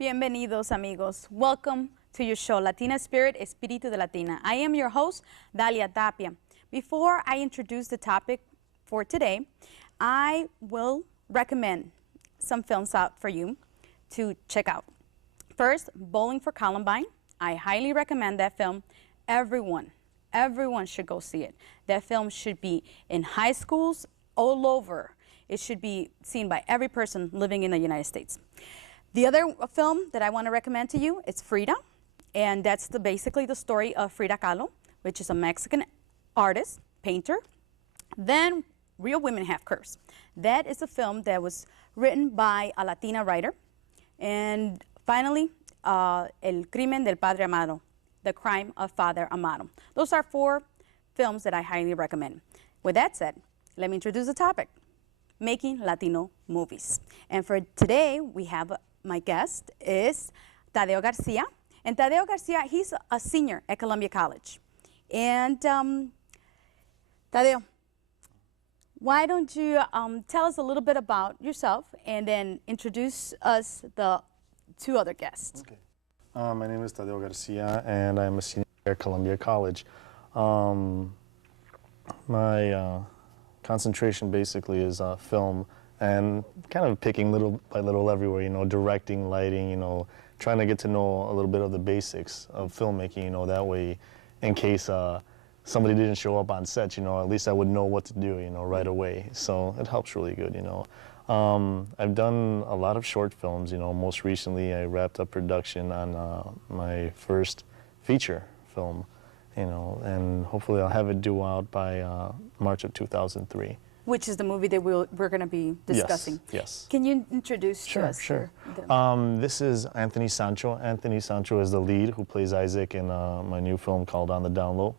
Bienvenidos, amigos. Welcome to your show, Latina Spirit, Espíritu de Latina. I am your host, Dalia Tapia. Before I introduce the topic for today, I will recommend some films out for you to check out. First, Bowling for Columbine. I highly recommend that film. Everyone should go see it. That film should be in high schools all over. It should be seen by every person living in the United States. The other film that I want to recommend to you is Frida, and that's basically the story of Frida Kahlo, which is a Mexican artist, painter. Then Real Women Have Curves. That is a film that was written by a Latina writer. And finally, El Crimen del Padre Amado, The Crime of Father Amado. Those are 4 films that I highly recommend. With that said, let me introduce the topic, making Latino movies. And for today, we have my guest is Tadeo Garcia. And Tadeo Garcia, he's a senior at Columbia College. And Tadeo, why don't you tell us a little bit about yourself and then introduce us the 2 other guests. Okay. My name is Tadeo Garcia, and I'm a senior at Columbia College. My concentration basically is film and kind of picking little by little everywhere, you know, directing, lighting, you know, trying to get to know a little bit of the basics of filmmaking, you know, that way in case somebody didn't show up on set, you know, at least I would know what to do, you know, right away. So it helps really good, you know. I've done a lot of short films, you know. Most recently I wrapped up production on my first feature film, you know, and hopefully I'll have it due out by March of 2003. Which is the movie that we're going to be discussing. Yes. Can you introduce to us? Sure. This is Anthony Sancho. Anthony Sancho is the lead who plays Isaac in my new film called On the Downlow.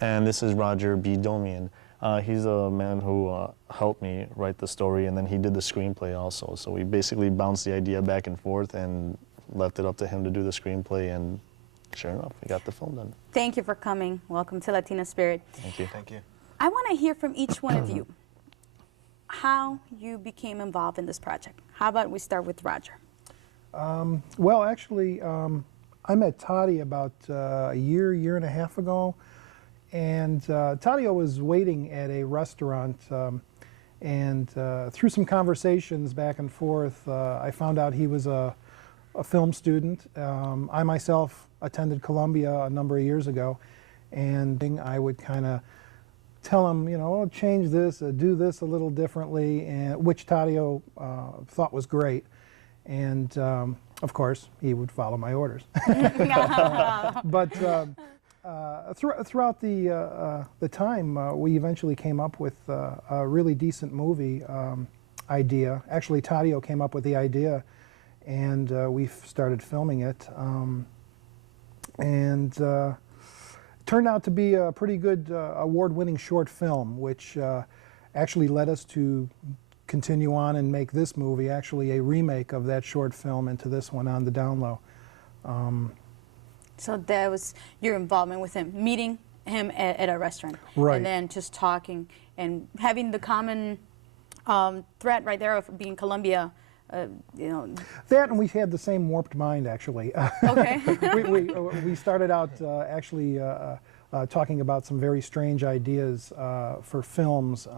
And this is Roger B. Domian. He's a man who helped me write the story, and then he did the screenplay also. So we basically bounced the idea back and forth and left it up to him to do the screenplay, and sure enough, we got the film done. Thank you for coming. Welcome to Latina Spirit. Thank you. Thank you. I want to hear from each one of you how you became involved in this project. How about we start with Roger? Well, actually, I met Toddy about a year and a half ago, and Taddeo was waiting at a restaurant, and through some conversations back and forth, I found out he was a film student. I myself attended Columbia a number of years ago, and I would kind of tell him, you know, oh, change this, do this a little differently, and which Taddeo thought was great. And of course, he would follow my orders. But throughout the time, we eventually came up with a really decent movie idea. Actually, Taddeo came up with the idea, and we started filming it. Turned out to be a pretty good award-winning short film, which actually led us to continue on and make this movie, actually a remake of that short film into this one, On the Downlow. So that was your involvement with him, meeting him at a restaurant. Right. And then just talking and having the common threat right there of being Columbia. You know. That, and we had the same warped mind, actually. Okay. we started out actually talking about some very strange ideas for films.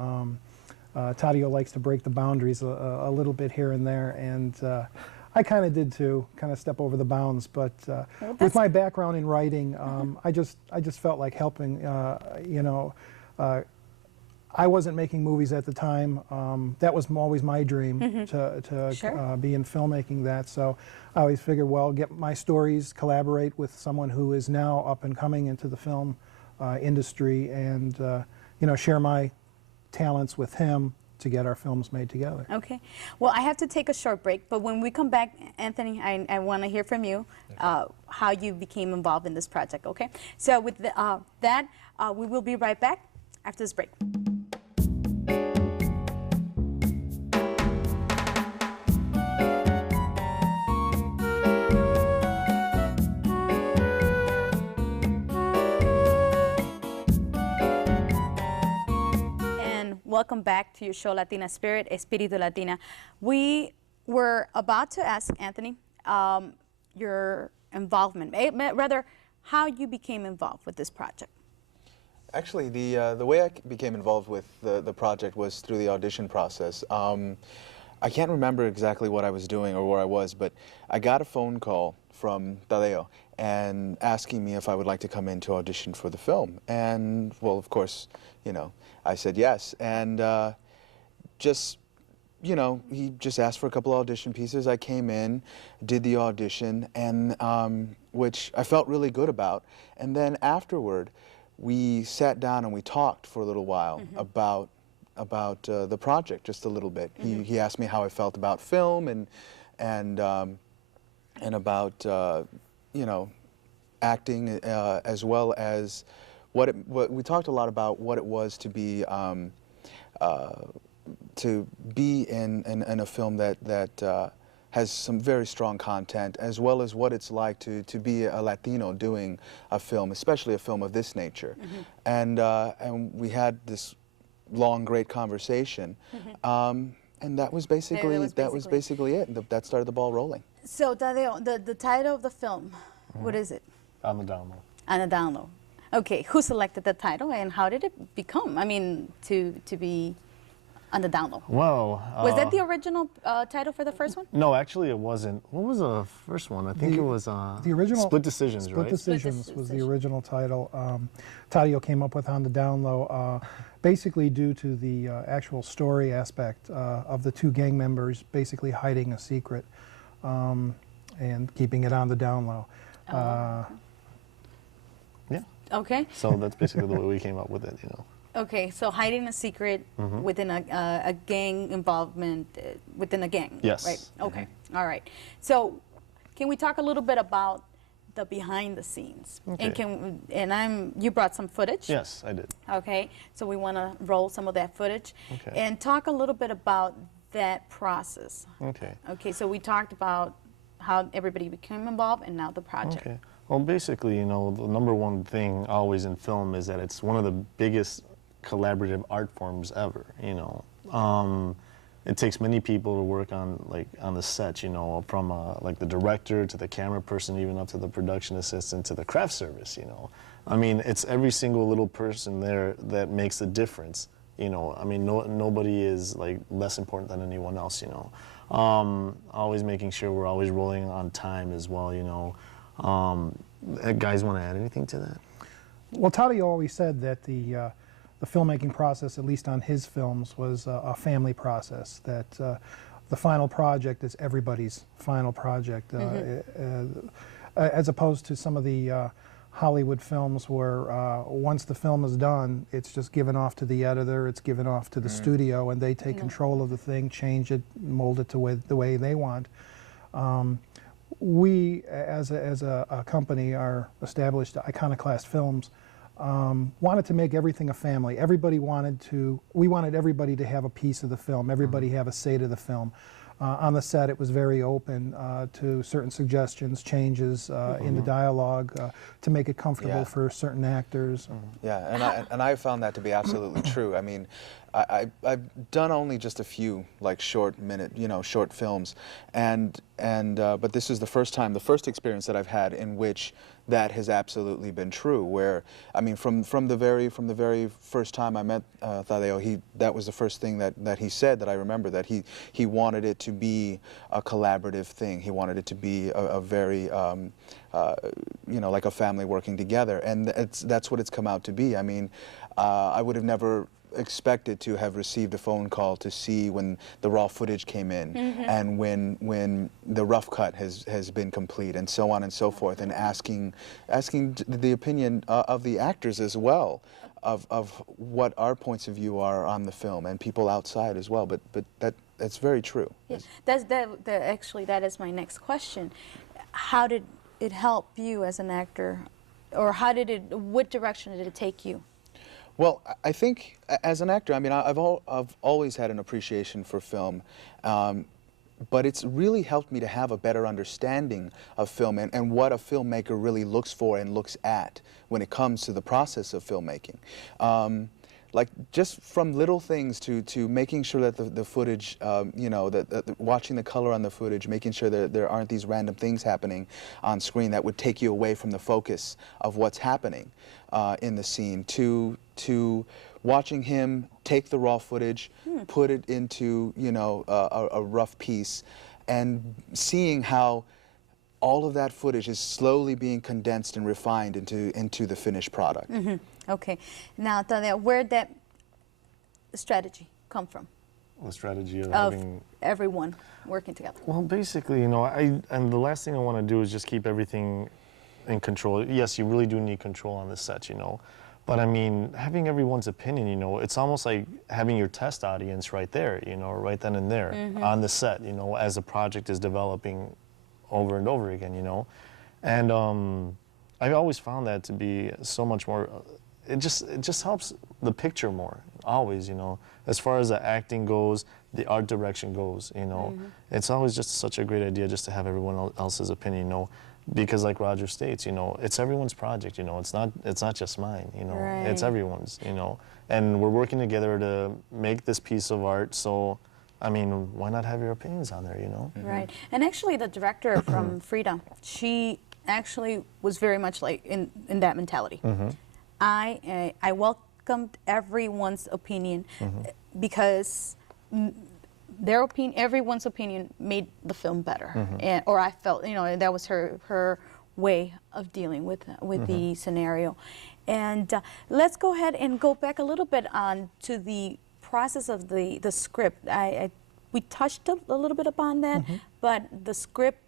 Taddeo likes to break the boundaries a little bit here and there, and I kind of did too, kind of step over the bounds. But with my background in writing, I just felt like helping. You know. I wasn't making movies at the time. That was always my dream, to Sure. Be in filmmaking that. So I always figured, well, get my stories, collaborate with someone who is now up and coming into the film industry, and you know, share my talents with him to get our films made together. Okay. Well, I have to take a short break, but when we come back, Anthony, I want to hear from you how you became involved in this project, okay? So with that, we will be right back after this break. Welcome back to your show, Latina Spirit, Espíritu Latina. We were about to ask Anthony your involvement, rather how you became involved with this project. Actually, the way I became involved with the project was through the audition process. I can't remember exactly what I was doing or where I was, but I got a phone call from Downlow and asking me if I would like to come in to audition for the film. And, well, of course, you know, I said yes. And just, you know, he just asked for a couple audition pieces. I came in, did the audition, and which I felt really good about. And then afterward, we sat down and we talked for a little while about the project, just a little bit. He asked me how I felt about film and about you know, acting, as well as what we talked a lot about what it was to be in a film that has some very strong content, as well as what it's like to be a Latino doing a film, especially a film of this nature. And we had this long, great conversation, and that was basically it. That started the ball rolling. So, Tadeo, the title of the film, what is it? On the Downlow. On the Downlow. Okay, who selected the title and how did it become? I mean, to be on the Downlow. Well, was that the original title for the first one? No, actually it wasn't. What was the first one? I think it was the original Split Decisions, Split right? Decisions was the original title. Tadeo came up with On the Downlow, basically due to the actual story aspect of the two gang members basically hiding a secret and keeping it on the down low. Yeah. Okay. So that's basically the way we came up with it, you know. Okay, so hiding a secret within a gang involvement, within a gang, yes. Right? Okay, all right. So can we talk a little bit about the behind the scenes? Okay. And you brought some footage? Yes, I did. Okay, so we want to roll some of that footage and talk a little bit about that process. Okay. Okay, so we talked about how everybody became involved and now the project. Okay. Well, basically, you know, the number one thing always in film is that it's one of the biggest collaborative art forms ever, you know. It takes many people to work on the set, you know, from like the director to the camera person, even up to the production assistant to the craft service, you know. I mean, it's every single little person there that makes a difference, you know. I mean, nobody is like less important than anyone else, you know. Always making sure we're always rolling on time as well, you know. Guys want to add anything to that? Well, Tadeo always said that the filmmaking process, at least on his films, was a family process, that the final project is everybody's final project, as opposed to some of the Hollywood films where once the film is done, it's just given off to the editor, it's given off to the studio, and they take control of the thing, change it, mold it to the way they want. We, as a company, are established Iconoclast Films, wanted to make everything a family. We wanted everybody to have a piece of the film, everybody have a say to the film. On the set, it was very open to certain suggestions, changes in the dialogue to make it comfortable for certain actors. Yeah, and I found that to be absolutely true. I mean, I've done only just a few like short films, but this is the first experience that I've had in which that has absolutely been true. Where I mean, from the very first time I met Tadeo, that was the first thing that he said that I remember, that he wanted it to be a collaborative thing. He wanted it to be a very you know, like a family working together, and that's what it's come out to be. I mean, I would have never expected to have received a phone call to see when the raw footage came in and when the rough cut has been complete, and so on and so forth, and asking the opinion of the actors as well of what our points of view are on the film, and people outside as well. But that's very true. Yeah. Actually, that is my next question. How did it help you as an actor, or what direction did it take you? Well, I think as an actor, I mean, I've always had an appreciation for film, but it's really helped me to have a better understanding of film and what a filmmaker really looks for and looks at when it comes to the process of filmmaking. like just from little things to making sure that the footage, you know, watching the color on the footage, making sure that there aren't these random things happening on screen that would take you away from the focus of what's happening in the scene, to watching him take the raw footage, put it into, you know, a rough piece, and seeing how all of that footage is slowly being condensed and refined into the finished product. Okay. Now, Tadeo, where'd that strategy come from? The strategy of Of having everyone working together. Well, basically, you know, and the last thing I want to do is just keep everything in control. Yes, you really do need control on the set, you know. But I mean, having everyone's opinion, you know, it's almost like having your test audience right there, you know, right then and there on the set, you know, as the project is developing over and over again, you know. And I've always found that to be so much more, it just helps the picture more, always, you know. As far as the acting goes, the art direction goes, you know. It's always just such a great idea just to have everyone else's opinion, you know. Because like Roger states, you know, it's everyone's project, you know. It's not just mine, you know. Right. It's everyone's, you know. And we're working together to make this piece of art, so I mean, why not have your opinions on there, you know? Right. And actually the director from Frida, she actually was very much like in that mentality. I welcomed everyone's opinion because everyone's opinion made the film better, and, or I felt, you know, that was her way of dealing with the scenario. And let's go ahead and go back a little bit on to the process of the script. We touched a little bit upon that, but the script,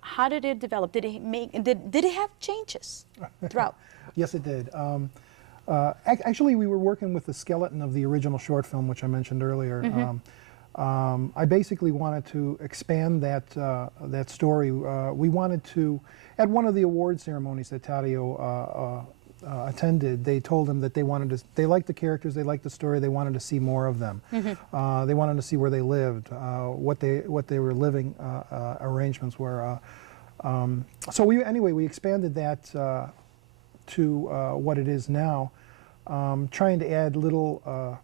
how did it develop? Did it have changes throughout? Yes, it did. Actually, we were working with the skeleton of the original short film, which I mentioned earlier. I basically wanted to expand that story. We wanted to, at one of the award ceremonies that Tadeo attended, they told him that they liked the characters, they liked the story, they wanted to see more of them. They wanted to see where they lived, what they were living arrangements were. So we expanded that to what it is now, trying to add little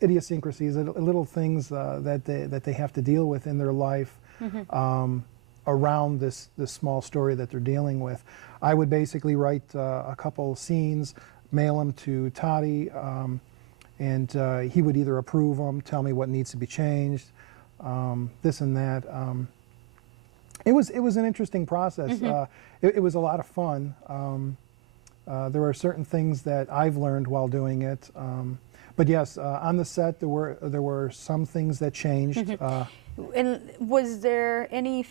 idiosyncrasies, little things that they have to deal with in their life around this small story that they're dealing with. I would basically write a couple scenes, mail them to Toddy, and he would either approve them, tell me what needs to be changed, this and that. It was an interesting process. It was a lot of fun. There are certain things that I've learned while doing it. But yes, on the set there were some things that changed. And was there any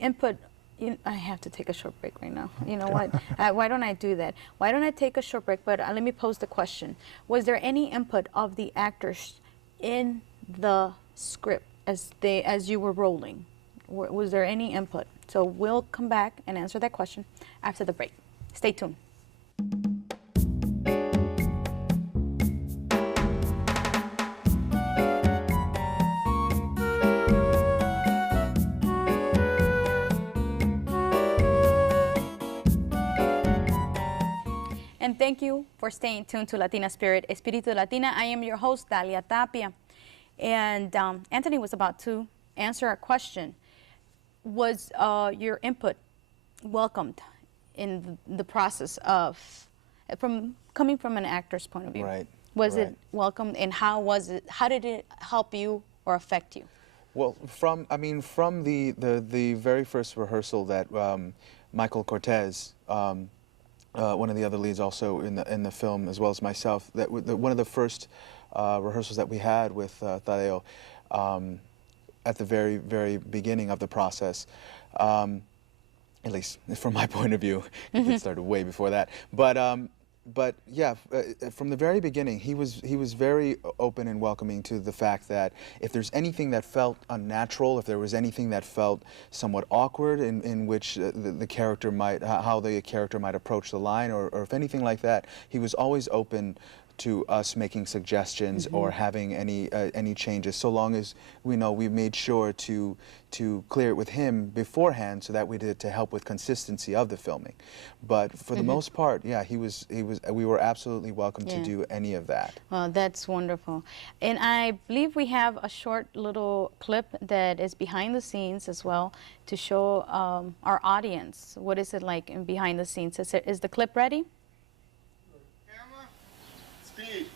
input? I have to take a short break right now. You know what? Why don't I do that? Why don't I take a short break? But let me pose the question. Was there any input of the actors in the script as you were rolling? Was there any input? So we'll come back and answer that question after the break. Stay tuned. And thank you for staying tuned to Latina Spirit, Espíritu de Latina. I am your host, Dalia Tapia. And Anthony was about to answer a question. Was your input welcomed in the process of, coming from an actor's point of view? Right. Was it welcomed, and how did it help you or affect you? Well, from the very first rehearsal that Michael Cortez, one of the other leads also in the film, as well as myself, one of the first rehearsals that we had with Tadeo at the very, very beginning of the process, at least from my point of view. It started way before that. But yeah, from the very beginning, he was very open and welcoming to the fact that if there's anything that felt unnatural, if there was anything that felt somewhat awkward in which the character might, how the character might approach the line, or if anything like that, he was always open to us making suggestions or having any changes, so long as we know we made sure to clear it with him beforehand, so that we did to help with consistency of the filming. But for the most part, yeah, we were absolutely welcome to do any of that. Well, that's wonderful. And I believe we have a short little clip that is behind the scenes as well to show our audience what is it like in behind the scenes. Is the clip ready? Camera, speed.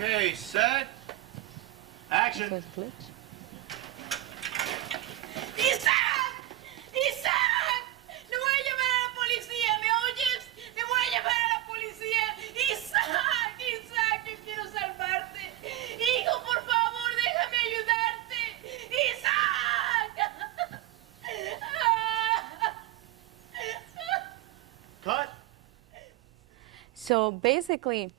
Okay, set, action. There's a glitch. ¡Isaac! ¡Isaac! ¡Le voy a llamar a la policía! ¿Me oyes? ¡Le voy a llamar a la policía! ¡Isaac! ¡Isaac! ¡Yo quiero salvarte! ¡Hijo, por favor, déjame ayudarte! ¡Isaac! Cut. So basically,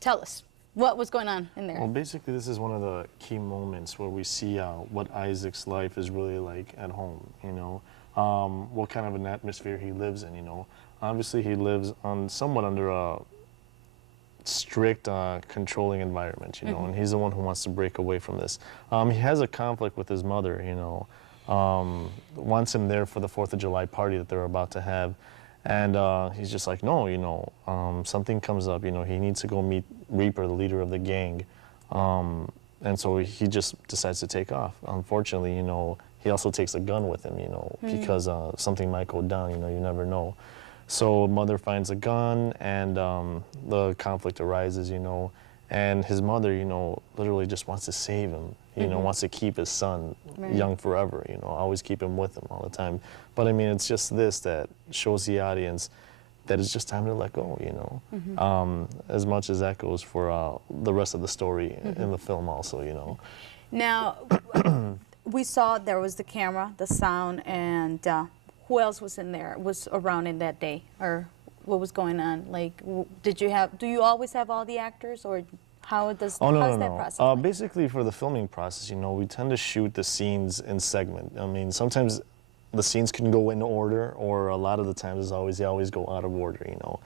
tell us what was going on in there. Well, basically, this is one of the key moments where we see what Isaac's life is really like at home, you know, what kind of an atmosphere he lives in, you know. Obviously, he lives somewhat under a strict, controlling environment, you know, and he's the one who wants to break away from this. He has a conflict with his mother, you know, wants him there for the 4th of July party that they're about to have. And he's just like, no, you know, something comes up, you know, he needs to go meet Reaper, the leader of the gang. And so he just decides to take off. Unfortunately, you know, he also takes a gun with him, you know, because something might go down, you know, you never know. So mother finds a gun, and the conflict arises, you know, and his mother, you know, literally just wants to save him, you know, wants to keep his son young forever, you know, always keep him with him all the time. But I mean, it's just this that shows the audience that it's just time to let go, you know, as much as that goes for the rest of the story in the film also, you know. Now, we saw there was the camera, the sound, and who else was in there, was around in that day, or what was going on? Like, do you always have all the actors, or how does how's that process? Like? Basically, for the filming process, you know, we tend to shoot the scenes in segment. I mean, sometimes the scenes can go in order, or a lot of the times they always go out of order, you know.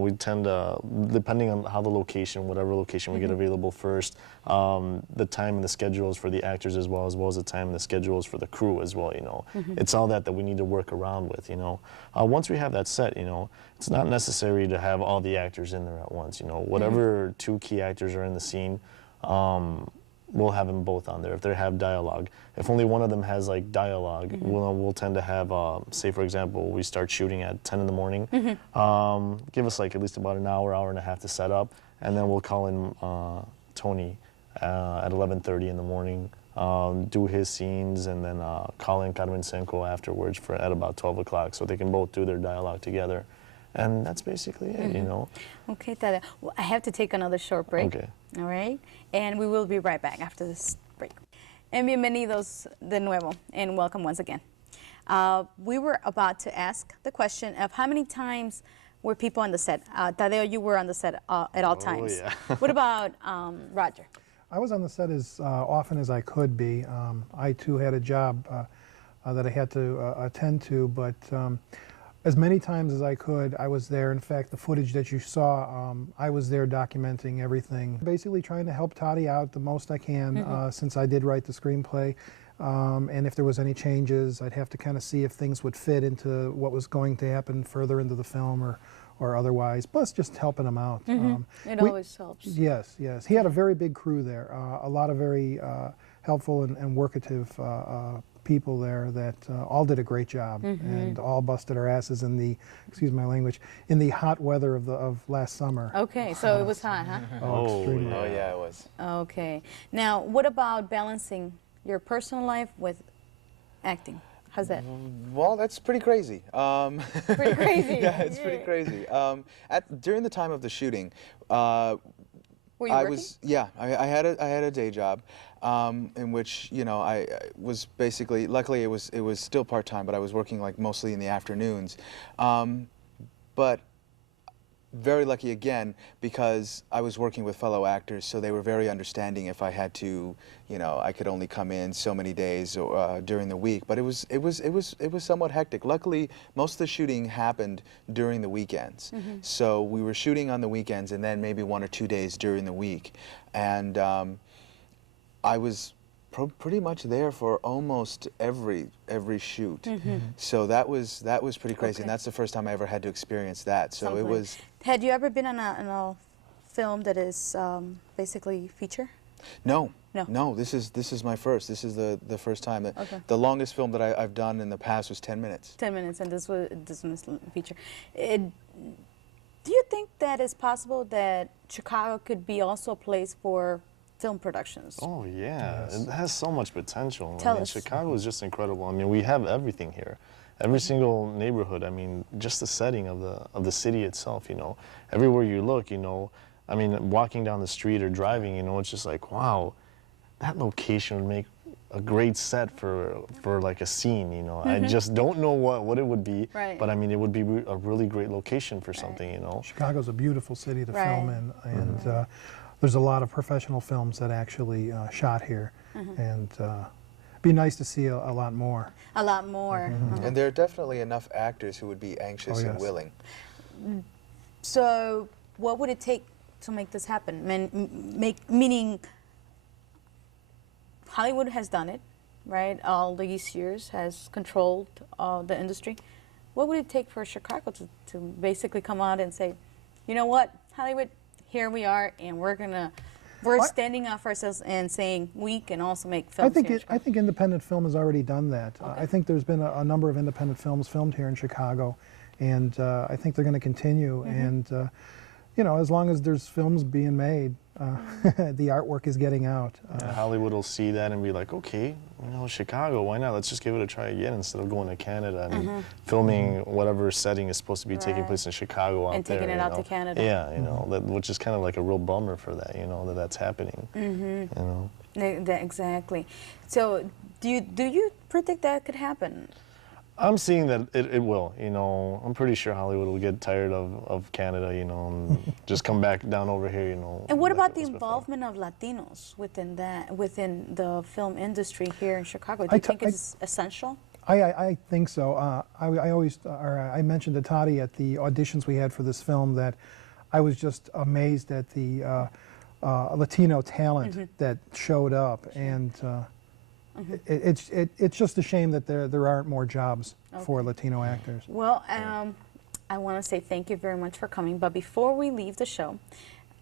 We tend to, depending on how the location, whatever location we get available first, the time and the schedules for the actors as well as the time and the schedules for the crew as well, you know. It's all that we need to work around with, you know. Once we have that set, you know, it's not necessary to have all the actors in there at once, you know. Whatever 2 key actors are in the scene, we'll have them both on there if they have dialogue. If only one of them has like dialogue, we'll tend to have, say for example, we start shooting at 10 in the morning. Give us like at least about an hour, hour and a half to set up, and then we'll call in Tony at 11:30 in the morning, do his scenes, and then call in Carmen Senko afterwards at about 12 o'clock, so they can both do their dialogue together. And that's basically it, you know. Okay, Tadeo. Well, I have to take another short break. Okay. All right, and we will be right back after this break. And bienvenidos de nuevo, and welcome once again. We were about to ask the question of how many times were people on the set. Tadeo, you were on the set at all times. Yeah. What about Roger? I was on the set as often as I could be. I too had a job that I had to attend to, but as many times as I could, I was there. In fact, the footage that you saw, I was there documenting everything. Basically trying to help Toddy out the most I can, since I did write the screenplay. And if there was any changes, I'd have to kind of see if things would fit into what was going to happen further into the film or otherwise, plus just helping him out. It always helps. Yes, yes. He had a very big crew there, a lot of very helpful and workative people there that all did a great job and all busted our asses in the, excuse my language, in the hot weather of last summer. Okay, so it was hot, huh? Extremely. Oh yeah, it was. Okay. Now, what about balancing your personal life with acting? How's that? Well, that's pretty crazy. Pretty crazy. Yeah, it's pretty crazy. During the time of the shooting, Were you working? I had a day job, in which, you know, I was basically, luckily it was still part-time, but I was working like mostly in the afternoons. But very lucky again because I was working with fellow actors, so they were very understanding if I had to, you know, I could only come in so many days during the week. But it was somewhat hectic. Luckily, most of the shooting happened during the weekends. So we were shooting on the weekends and then maybe 1 or 2 days during the week. And I was pretty much there for almost every shoot. So that was pretty crazy, and that's the first time I ever had to experience that. So it was. Had you ever been in a film that is basically feature? No. No. No. This is my first. This is the first time. Okay. The longest film that I've done in the past was 10 minutes. 10 minutes, and this was feature. Do you think that it's possible that Chicago could be also a place for film productions? Oh yeah, it has so much potential. Tell I mean, us. Chicago is just incredible. I mean, we have everything here. Every single neighborhood. I mean, just the setting of the city itself. You know, everywhere you look. You know, I mean, walking down the street or driving. You know, it's just like, wow, that location would make a great set for like a scene. You know, I just don't know what it would be. Right. But I mean, it would be a really great location for something. You know. Chicago's a beautiful city to Right. film in, and there's a lot of professional films that actually shot here, and be nice to see a lot more. A lot more. And there are definitely enough actors who would be anxious Oh, and yes. willing. So, what would it take to make this happen? Meaning, Hollywood has done it, right? All these years has controlled the industry. What would it take for Chicago to basically come out and say, you know what, Hollywood, here we are, and we're standing up for ourselves and saying we can also make films here in Chicago. I think independent film has already done that. I think there's been a number of independent films filmed here in Chicago, and I think they're going to continue. And you know, as long as there's films being made, the artwork is getting out. Hollywood will see that and be like, okay, you know, Chicago, why not? Let's just give it a try again instead of going to Canada and filming whatever setting is supposed to be taking Right. place in Chicago out And there. taking it you out know? to Canada. Yeah, you know, which is kind of like a real bummer for that, you know, that's happening. You know. Exactly. So, do you predict that could happen? I'm seeing that it will, you know. I'm pretty sure Hollywood will get tired of Canada, you know, and just come back down over here, you know. And what like about it the was before. involvement of Latinos within the film industry here in Chicago? Do you think it's essential? I think so. I mentioned to Toddy at the auditions we had for this film that I was just amazed at the Latino talent that showed up, and it's just a shame that there aren't more jobs for Latino actors. Well, I want to say thank you very much for coming. But before we leave the show,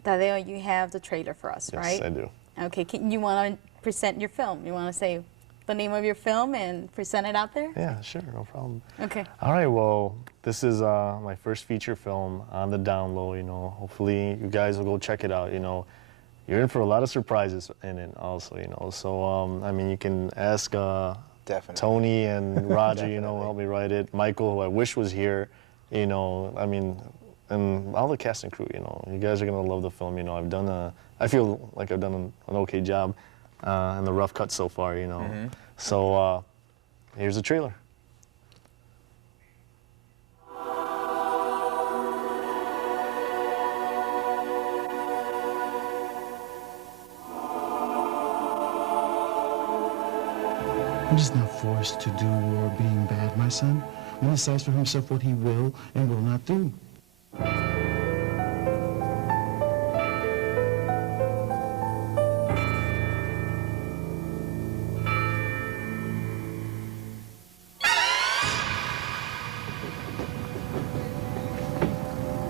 Tadeo, you have the trailer for us, Yes, right? I do. Okay, you want to present your film? You want to say the name of your film and present it out there? Yeah, sure, no problem. Okay. All right, well, this is my first feature film on the Downlow, you know. Hopefully you guys will go check it out, you know. You're in for a lot of surprises in it also, you know. So, I mean, you can ask Definitely. Tony and Roger, you know, help me write it. Michael, who I wish was here, you know. I mean, and all the cast and crew, you know. You guys are going to love the film, you know. I feel like I've done an okay job in the rough cut so far, you know. So, here's the trailer. I'm just not forced to do or being bad, my son. One decides for himself what he will and will not do.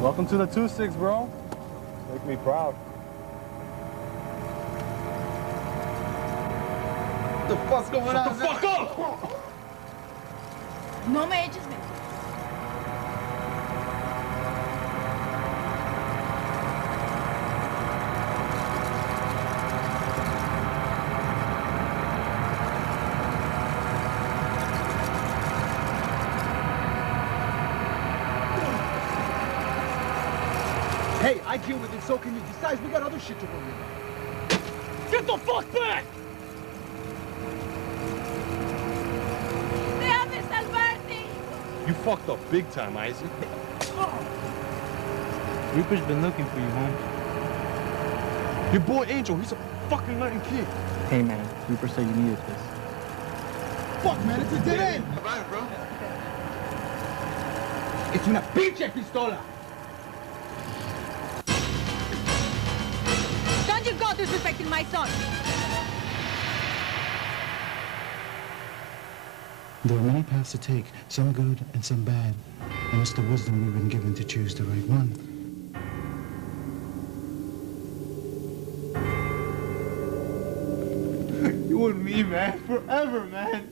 Welcome to the 2-6, bro. Make me proud. What the fuck's going on? Shut the fuck up! No me eches menos. Hey, I deal with it, so can you. Besides, we got other shit to worry about. Get the fuck back! Déjame salvarte. You fucked up big time, Isaac. Reaper's been looking for you, Holmes. Your boy Angel, he's a fucking Latin kid. Hey, man. Reaper said you needed this. Fuck, man, it's a dead end. Right, bro. It's una pinche pistola. Don't you go disrespecting my son! There are many paths to take, some good and some bad. And it's the wisdom we've been given to choose the right one. You and me, man, forever, man.